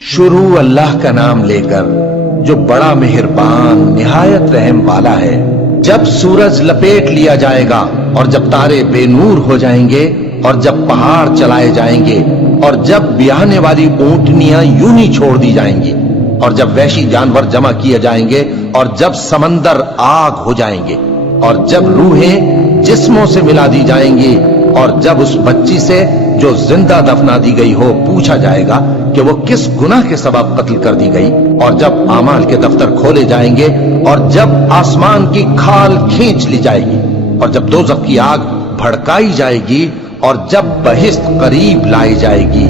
शुरू अल्लाह का नाम लेकर जो बड़ा मेहरबान निहायत रहम वाला है। जब सूरज लपेट लिया जाएगा और जब तारे बेनूर हो जाएंगे और जब पहाड़ चलाए जाएंगे और जब ब्याहने वाली ऊंटनियां यूं ही छोड़ दी जाएंगी और जब वैशी जानवर जमा किए जाएंगे और जब समंदर आग हो जाएंगे और जब रूहें जिस्मों से मिला दी जाएंगी और जब उस बच्ची से जो जिंदा दफना दी गई हो पूछा जाएगा कि वो किस गुनाह के सबब कत्ल कर दी गई और जब आमाल के दफ्तर खोले जाएंगे और जब आसमान की खाल खींच ली जाएगी और जब दोज़ख की आग भड़काई जाएगी और जब बहिश्त करीब लाई जाएगी,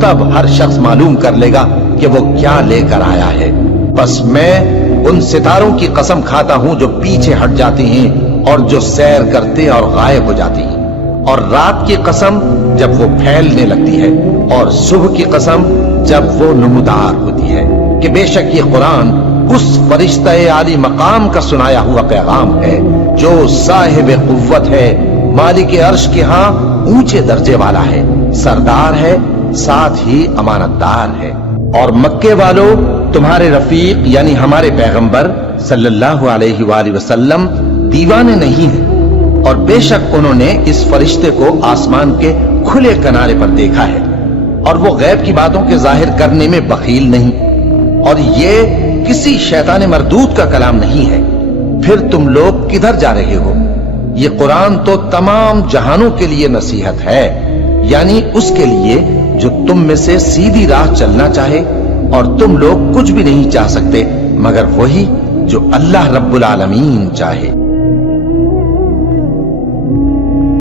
तब हर शख्स मालूम कर लेगा कि वो क्या लेकर आया है। बस मैं उन सितारों की कसम खाता हूं जो पीछे हट जाती हैं और जो सैर करते और गायब हो जाती हैं, और रात की कसम जब वो फैलने लगती है और सुबह की कसम जब वो नमूदार होती है कि बेशक ये कुरान उस फरिश्ते आली मकाम का सुनाया हुआ पैगाम है जो साहिब कुव्वत है, मालिक अर्श के यहाँ ऊंचे दर्जे वाला है, सरदार है, साथ ही अमानतदार है। और मक्के वालों, तुम्हारे रफीक यानी हमारे पैगंबर सल्लल्लाहु अलैहि वसल्लम दीवाने नहीं हैं, और बेशक उन्होंने इस फरिश्ते को आसमान के खुले किनारे पर देखा है और वो गैब की बातों के जाहिर करने में बखील नहीं, और ये किसी शैतान मरदूद का कलाम नहीं है। फिर तुम लोग किधर जा रहे हो? ये कुरान तो तमाम जहानों के लिए नसीहत है, यानी उसके लिए जो तुम में से सीधी राह चलना चाहे, और तुम लोग कुछ भी नहीं चाह सकते मगर वही जो अल्लाह रब्बुल आलमीन चाहे।